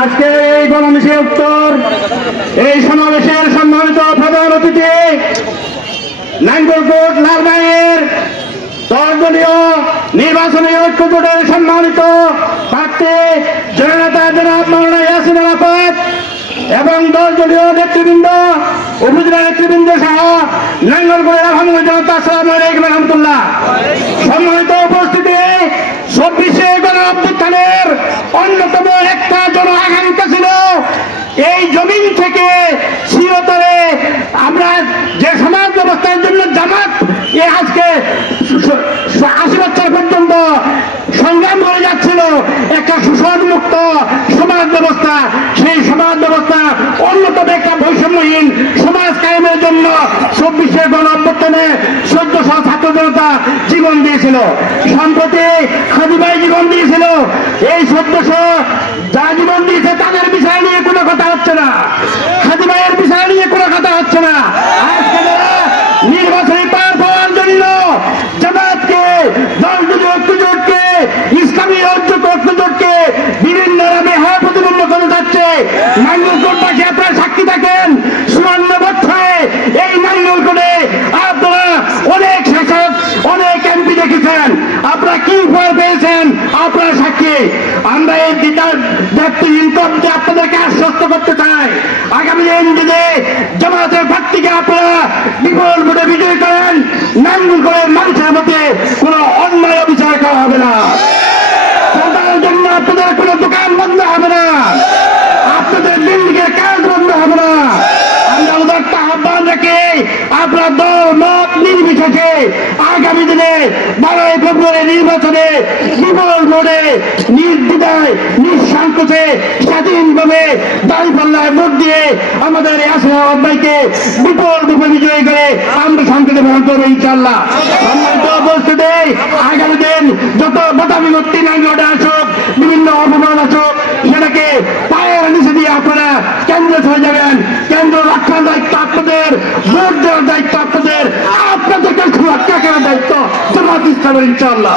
আজকের এই গণমিছিল উত্তর এই সমাবেশের সম্মানিত প্রধান অতিথি নাঙ্গলকোট লালমাইয়ের দলীয় নির্বাচনী ঐক্য জোটের সম্মানিত প্রার্থী জননেতা জনাব মাওলানা ইয়াসিন আরাফাত এবং দলীয় নেতৃবৃন্দ উপজেলা নেতৃবৃন্দ সহ নাঙ্গলকোটের আহমদ জনতা আসসালামু আলাইকুম রহমতুল্লাহ। সম্মানিত উপস্থিতি, ২৪শে গণ অভ্যুত্থানের অন্যতম একটা জন আকাঙ্ক্ষা ছিল এই জমিন থেকে চিরতরে আমরা যে সমাজ ব্যবস্থার জন্য জামাত আজকে ৮০ বছর পর্যন্ত সংগ্রাম করে যাচ্ছিল, একটা শোষণ মুক্ত সমাজ ব্যবস্থা, সেই সমাজ ব্যবস্থা অন্যতম একটা বৈষম্যহীন সমাজ কায়েমের জন্য ২৪শে গণ অভ্যুত্থানে ১৪০০ ছাত্র জনতা জীবন দিয়েছিল। সম্প্রতি হাজি ভাই জীবন দিয়েছিল। এই ১৪০০ যা জীবন দিয়েছে তাদের বিষয় নিয়ে কোনো কথা হচ্ছে না, হাজি ভাইয়ের বিষয় নিয়ে কোনো কথা হচ্ছে না। আজকে যারা নির্বাচনী পার পাওয়ার জন্য জামাতকে, দলগুলো ঐক্যজোটকে, ইসলামী ঐক্যজোটকে বিভিন্ন নামে হওয়া প্রতিবন্ধ করে যাচ্ছে, নাঙ্গলকোটবাসী আপনারা সাক্ষী থাকেন। ৫৪ বছরে এই নাঙ্গলকোটে আপনারা অনেক শাসক, অনেক এমপি দেখেছেন, আপনারা কি ফল পেয়েছেন আপনারা সাক্ষী। আমরা এই ব্যক্তিহীন পথে আপনাদেরকে আশ্বস্ত করতে চাই, আগামী দিন যদি জামাতের প্রার্থীকে আপনারা বিপুল ভোটে বিজয়ী করেন, নাঙ্গলকোটের মানুষের মধ্যে কোনো অন্যায় বিচার করা হবে না, সরকারের জন্য আপনাদের কোনো দোকান বন্ধ হবে না, আপনাদের বিল্ডিংয়ের কাজ বন্ধ হবে না। আমরা উদারত আহ্বান রাখি, আপনার দল মত নির্বিশেষে আগামী দিনে ১২ই ফেব্রুয়ারি নির্বাচনে বিপুল ভোটে নির্দ্বিধায় নিঃসংকোচে স্বাধীনভাবে দাঁড়িপাল্লায় ভোট দিয়ে আমাদের ইয়াসিন আরাফাত ভাইকে বিপুল বিজয়ী করে আমরা সংসদে ভোট করবো ইনশাআল্লাহ। সম্মানিত উপস্থিতি, আগামী দিন যত ভোটাভিমুক্তি নাঙ্গলকোটে আসুক, বিভিন্ন অপমান আসুক, সেটাকে পায়ের নিচে দিয়ে আপনারা কেন্দ্রে চলে যাবেন। কেন্দ্র রক্ষার দায়িত্ব আপনাদের, ভোট দেওয়ার দায়িত্ব আপনাদের, আপনাদেরকে সুরক্ষা করার দায়িত্ব জামাত ইসলামের ইনশাআল্লাহ।